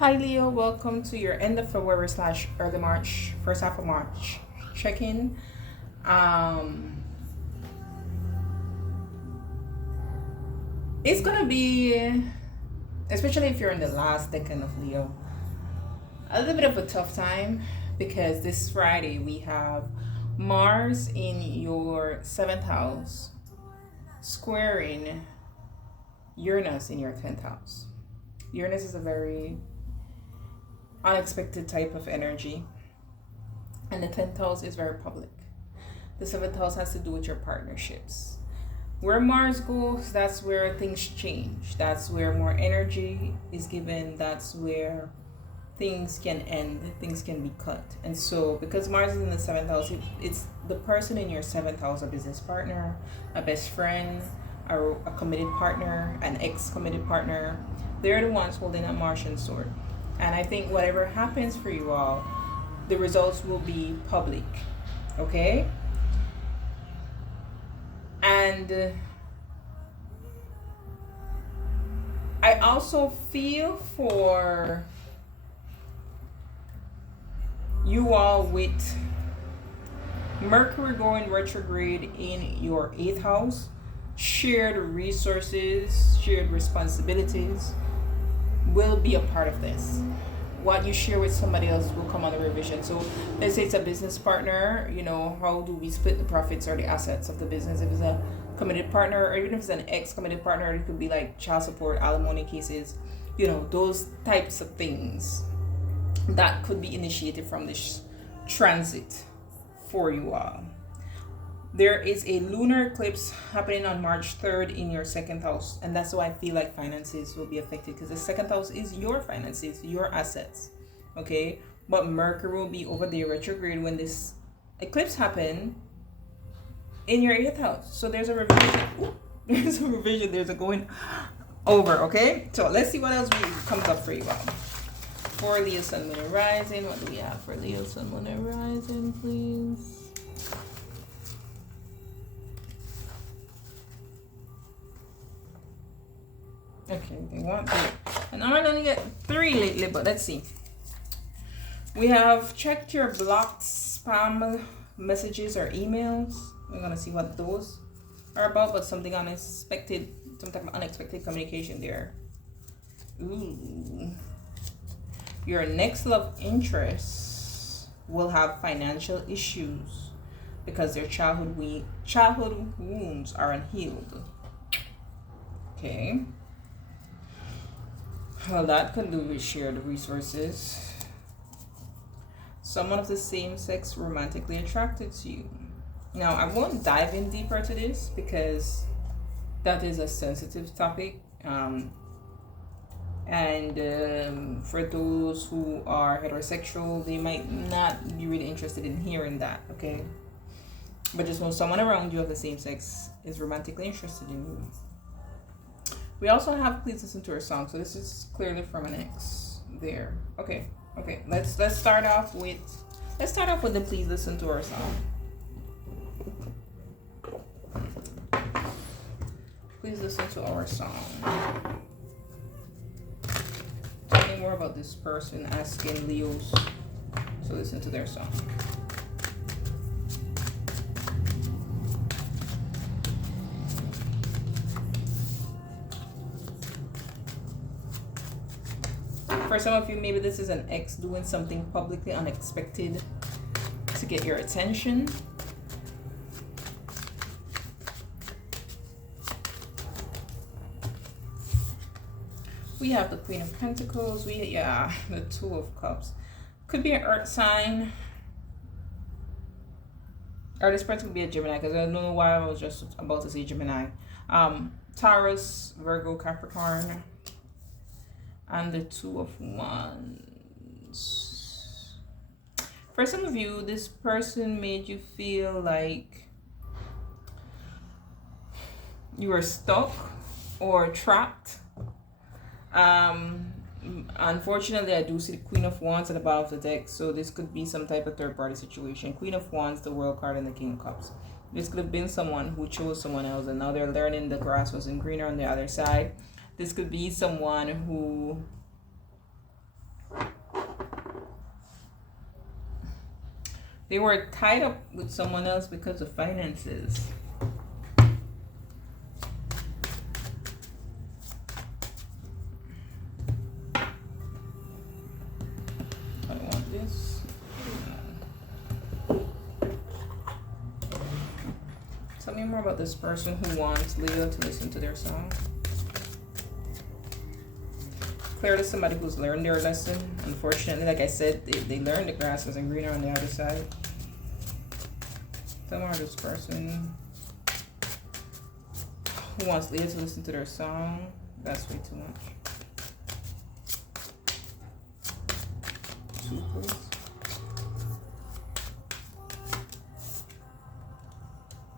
Hi Leo, welcome to your end of February slash early March, first half of March check-in. Um, it's gonna be, especially if you're in the last decade of Leo, a little bit of a tough time because this Friday we have Mars in your seventh house squaring Uranus in your 10th house. Uranus is a very unexpected type of energy, and the 10th house is very public. The 7th house has to do with your partnerships. Where Mars goes, that's where things change. That's where more energy is given. That's where things can end, things can be cut. And so, because Mars is in the 7th house, it's the person in your 7th house, a business partner, a best friend, a committed partner, an ex committed partner. They're the ones holding a Martian sword. And I think whatever happens for you all, the results will be public. Okay? And I also feel for you all with Mercury going retrograde in your 8th house, shared resources, shared responsibilities will be a part of this. What you share with somebody else will come on the revision. So let's say it's a business partner, how do we split the profits or the assets of the business? If it's a committed partner, or even if it's an ex-committed partner, it could be like child support, alimony cases, those types of things that could be initiated from this transit for you all. There is a lunar eclipse happening on March 3rd in your 2nd house, and that's why I feel like finances will be affected, because the 2nd house is your finances, your assets. Okay, but Mercury will be over there retrograde when this eclipse happen in your 8th house. So there's a revision. There's a going over. Okay, so let's see what else comes up for you all. For Leo, Sun, Moon, and Rising, what do we have for Leo, Sun, Moon, and Rising, please? Okay, they want 3. And I'm only get 3 lately, but let's see. We have checked your blocked spam messages or emails. We're gonna see what those are about, but something unexpected, some type of unexpected communication there. Ooh. Your next love interest will have financial issues because their childhood wounds are unhealed. Okay. Well, that could do with shared resources. Someone of the same sex romantically attracted to you. Now, I won't dive in deeper to this because that is a sensitive topic. And for those who are heterosexual, they might not be really interested in hearing that, okay? But just know someone around you of the same sex is romantically interested in you. We also have please listen to our song. So this is clearly from an ex there. Okay. Let's start off with the please listen to our song. Please listen to our song. Tell me more about this person asking Leos to listen to their song. For some of you, maybe this is an ex doing something publicly unexpected to get your attention. We have the Queen of Pentacles. The Two of Cups. Could be an Earth sign. Or this person could be a Gemini, because I don't know why I was just about to say Gemini. Taurus, Virgo, Capricorn. And the Two of Wands. For some of you, this person made you feel like you were stuck or trapped. Unfortunately, I do see the Queen of Wands at the bottom of the deck, so this could be some type of third-party situation. Queen of Wands, the World card, and the King of Cups. This could have been someone who chose someone else, and now they're learning the grass wasn't greener on the other side. This could be someone who They were tied up with someone else because of finances. I don't want this. Tell me more about this person who wants Leo to listen to their song. Clearly somebody who's learned their lesson. Unfortunately, like I said, they learned the grass isn't greener on the other side. Tell me more this person who wants Leo to listen to their song. That's way too much. Two, please.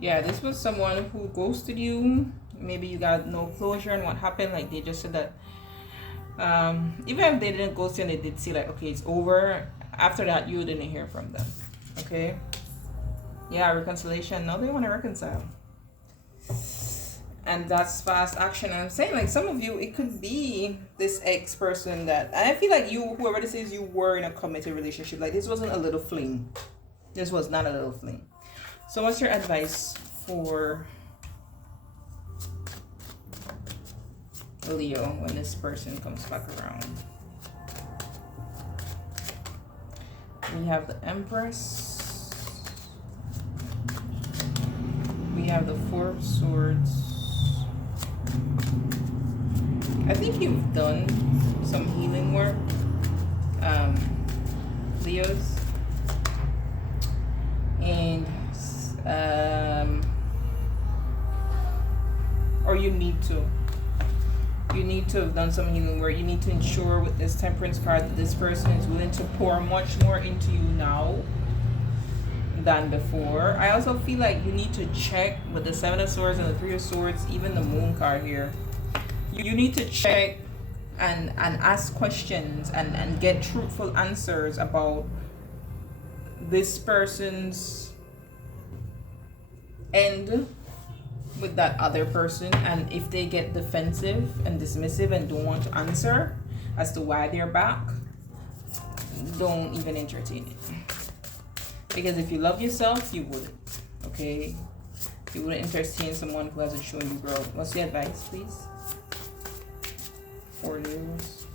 Yeah, this was someone who ghosted you. Maybe you got no closure on what happened. Like they just said that even if they didn't ghost you and they did see like, okay, it's over, after that you didn't hear from them. Okay, yeah, reconciliation. Now they want to reconcile, and that's fast action. And I'm saying, like, some of you, it could be this ex person that, and I feel like you, whoever this is, you were in a committed relationship. Like this wasn't a little fling. This was not a little fling. So what's your advice for Leo when this person comes back around? We have the Empress. We have the Four of Swords. I think you've done some healing work, Leos. And or you need to have done some healing work. You need to ensure with this Temperance card that this person is willing to pour much more into you now than before. I also feel like you need to check with the Seven of Swords and the Three of Swords, even the Moon card here. You need to check and ask questions and get truthful answers about this person's end with that other person, and if they get defensive and dismissive and don't want to answer as to why they're back, don't even entertain it. Because if you love yourself, you wouldn't. Okay, you wouldn't entertain someone who hasn't shown you growth. What's the advice, please, for Leos?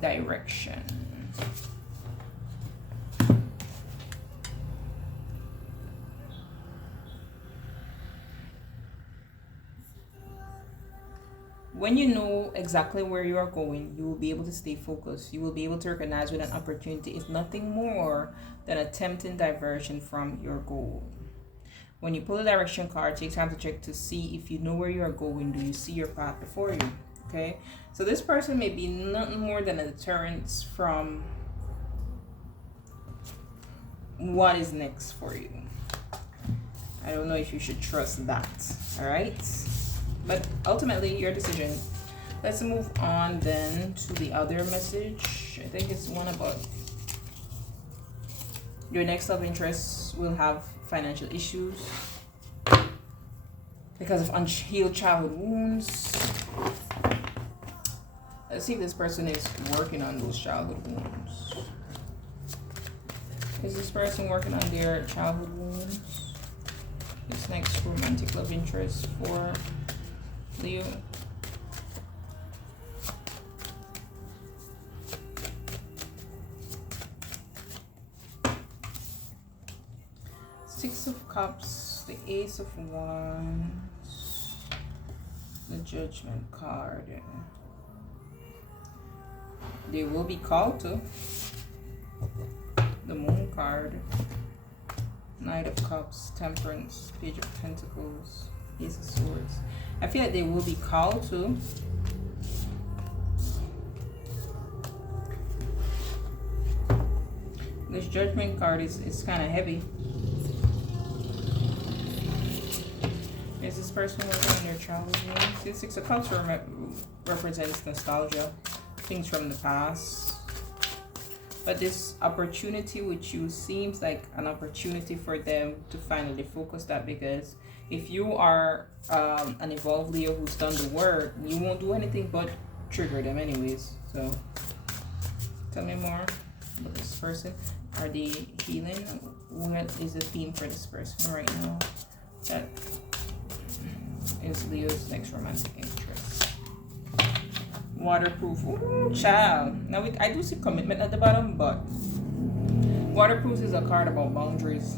Direction. When you know exactly where you are going, you will be able to stay focused. You will be able to recognize when an opportunity is nothing more than a tempting diversion from your goal. When you pull a direction card, take time to check to see if you know where you are going. Do you see your path before you? Okay, so this person may be nothing more than a deterrence from what is next for you. I don't know if you should trust that. All right. But ultimately, your decision. Let's move on then to the other message. I think it's one about your next love interest will have financial issues because of unhealed childhood wounds. Let's see if this person is working on those childhood wounds. Is this person working on their childhood wounds? This next romantic love interest for Leo. Six of Cups, the Ace of Wands, the Judgment card. They will be called to. The Moon card, Knight of Cups, Temperance, Page of Pentacles, Ace of Swords. I feel like they will be called to. This Judgment card is kind of heavy. Is this person working on their childhood wounds? The Six of Cups represents nostalgia, things from the past. But this opportunity with you seems like an opportunity for them to finally focus that, because if you are an evolved Leo who's done the work, you won't do anything but trigger them anyways. So tell me more about this person. Are they healing? What is the theme for this person right now? That is Leo's next romantic interest. Waterproof. Ooh, child. Now I do see commitment at the bottom, but waterproof is a card about boundaries.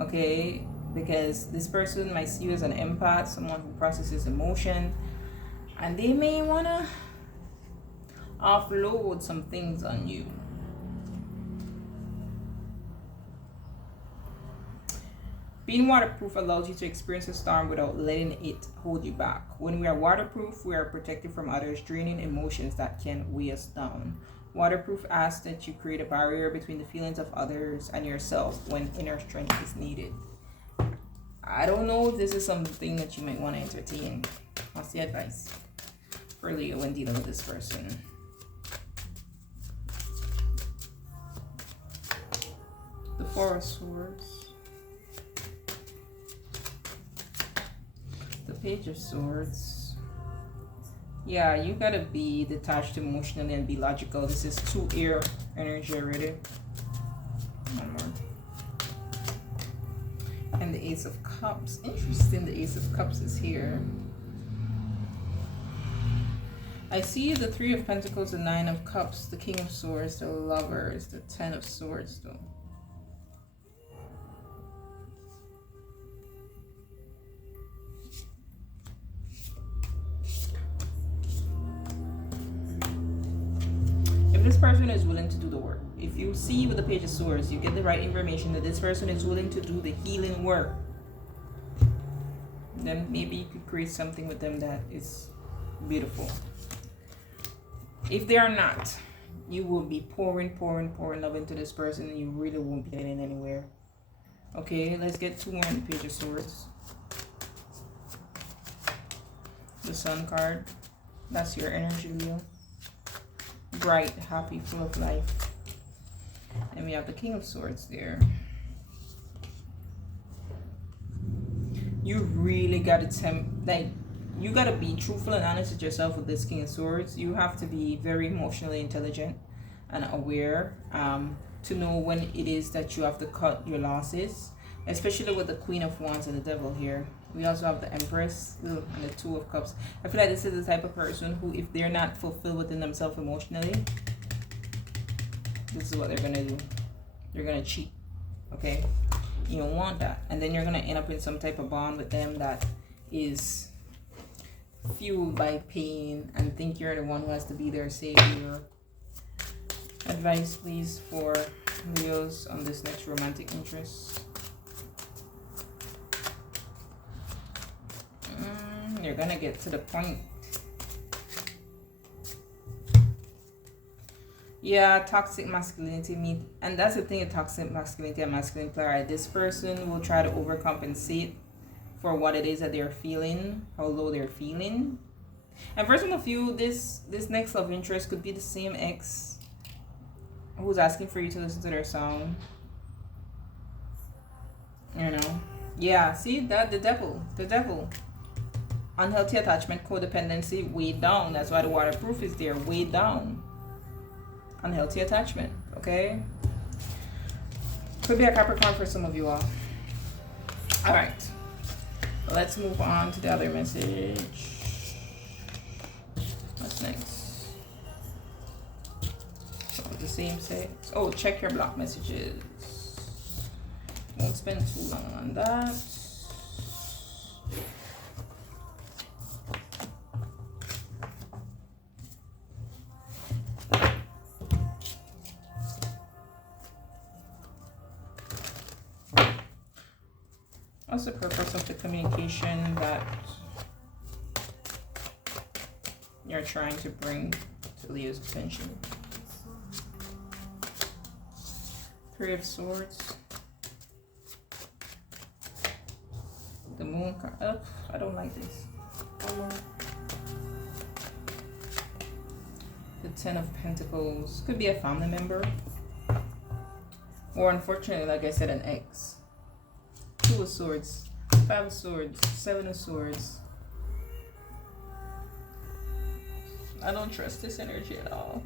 Okay, because this person might see you as an empath, someone who processes emotion, and they may wanna offload some things on you. Being waterproof allows you to experience a storm without letting it hold you back. When we are waterproof, we are protected from others' draining emotions that can weigh us down. Waterproof asks that you create a barrier between the feelings of others and yourself when inner strength is needed. I don't know if this is something that you might want to entertain. What's the advice for Leo when dealing with this person? The Four of Swords. The Page of Swords. Yeah, you gotta be detached emotionally and be logical. This is 2 air energy already. One more. And the Ace of Cups. Interesting, the Ace of Cups is here. I see the 3 of Pentacles, the 9 of Cups, the King of Swords, the Lovers, the 10 of Swords though. This person is willing to do the work. If you see with the Page of Swords, you get the right information that this person is willing to do the healing work, then maybe you could create something with them that is beautiful. If they are not, you will be pouring love into this person and you really won't be getting anywhere. Okay, let's get 2 more on the Page of Swords. The Sun card. That's your energy, Leo. Bright, happy, full of life. And we have the King of Swords there. You really gotta you gotta be truthful and honest with yourself with this King of Swords. You have to be very emotionally intelligent and aware to know when it is that you have to cut your losses, especially with the Queen of Wands and the Devil here. We also have the Empress and the 2 of Cups. I feel like this is the type of person who, if they're not fulfilled within themselves emotionally, this is what they're gonna do. They're gonna cheat. Okay? You don't want that. And then you're gonna end up in some type of bond with them that is fueled by pain and think you're the one who has to be their savior. Advice, please, for Leos on this next romantic interest. You're gonna get to the point. Yeah, toxic masculinity and that's the thing of toxic masculinity and masculine player. This person will try to overcompensate for what it is that they're feeling, how low they're feeling. And for some of you, this next love interest could be the same ex who's asking for you to listen to their song. You know? Yeah, see that? The devil. Unhealthy attachment, codependency, weighed down. That's why the waterproof is there, weighed down. Unhealthy attachment, okay? Could be a Capricorn for some of you all. All right, let's move on to the other message. What's next? So the same sex. Oh, check your block messages. Won't spend too long on that. What's the purpose of the communication that you're trying to bring to Leo's attention? 3 of Swords. The Moon card. Oh, I don't like this. The 10 of Pentacles. Could be a family member. Or unfortunately, like I said, an ex. 2 of Swords, 5 of Swords, 7 of Swords. I don't trust this energy at all.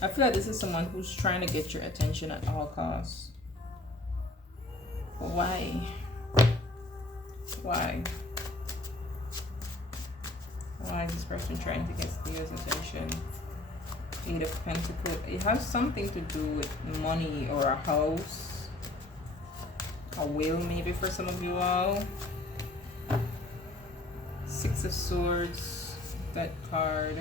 I feel like this is someone who's trying to get your attention at all costs. Why? Why? Why is this person trying to get Leo's attention? Eight of Pentacles. It has something to do with money or a house. A will maybe for some of you all. Six of Swords. That card.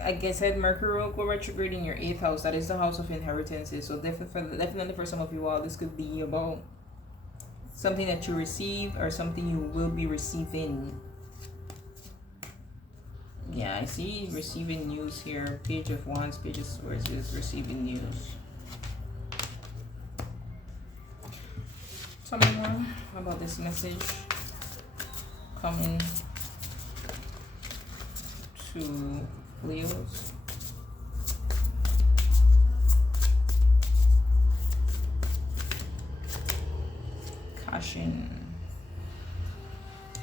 Like I said, Mercury will go retrograde in your 8th house. That is the house of inheritances. So definitely for some of you all, this could be about something that you receive or something you will be receiving. Yeah, I see receiving news here. Page of Wands, Page of Swords is receiving news. Tell me more about this message coming to Leos. Caution.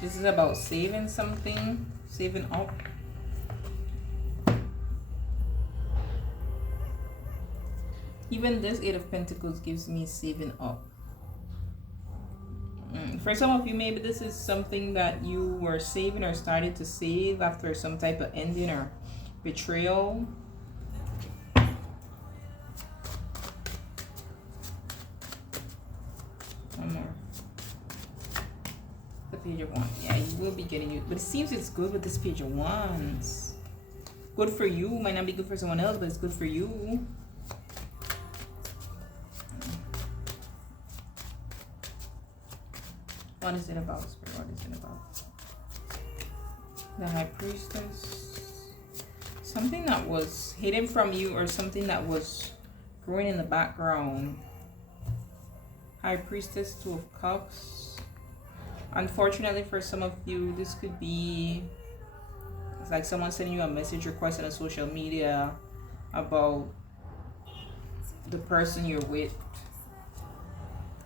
This is about saving something, saving up. Even this Eight of Pentacles gives me saving up. For some of you, maybe this is something that you were saving or started to save after some type of ending or betrayal. One more. The Page of Wands. Yeah, you will be getting it. But it seems it's good with this Page of Wands. Good for you. Might not be good for someone else, but it's good for you. What is it about, Spirit? What is it about? The High Priestess. Something that was hidden from you or something that was growing in the background. High Priestess, Two of Cups. Unfortunately for some of you, this could be it's like someone sending you a message request on social media about the person you're with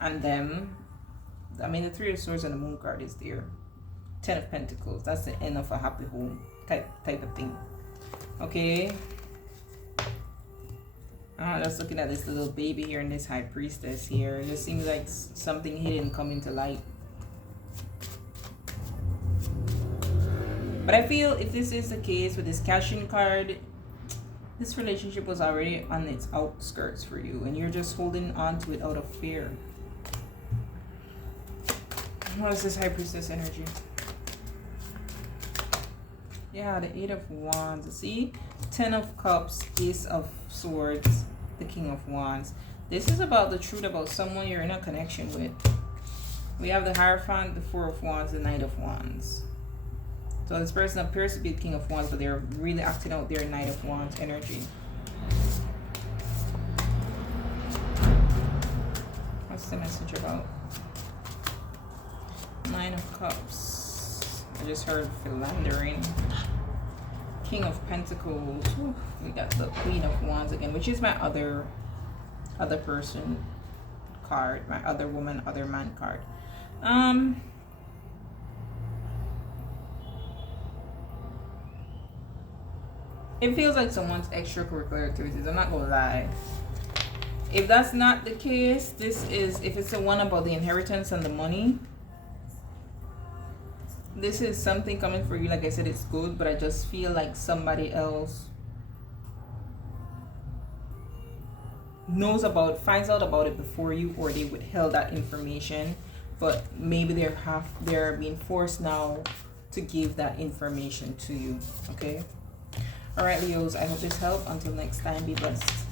and them. I mean, the Three of Swords and the Moon card is there. Ten of Pentacles. That's the end of a happy home type of thing. Okay. Just looking at this little baby here and this High Priestess here. It just seems like something hidden coming to light. But I feel if this is the case with this Caution card, this relationship was already on its outskirts for you. And you're just holding on to it out of fear. What is this High Priestess energy? Yeah, the Eight of Wands. See? Ten of Cups, Ace of Swords, the King of Wands. This is about the truth about someone you're in a connection with. We have the Hierophant, the Four of Wands, the Knight of Wands. So this person appears to be the King of Wands, but they're really acting out their Knight of Wands energy. What's the message about? Nine of Cups. I just heard philandering. King of Pentacles. Ooh, we got the Queen of Wands again, which is my other person card, my other woman, other man card. It feels like someone's extracurricular activities. I'm not gonna lie. If that's not the case, this is, if it's the one about the inheritance and the money, this is something coming for you. Like I said, it's good, but I just feel like somebody else finds out about it before you, or they withheld that information, but maybe they're being forced now to give that information to you. Okay. All right, Leos, I hope this helped. Until next time, be blessed.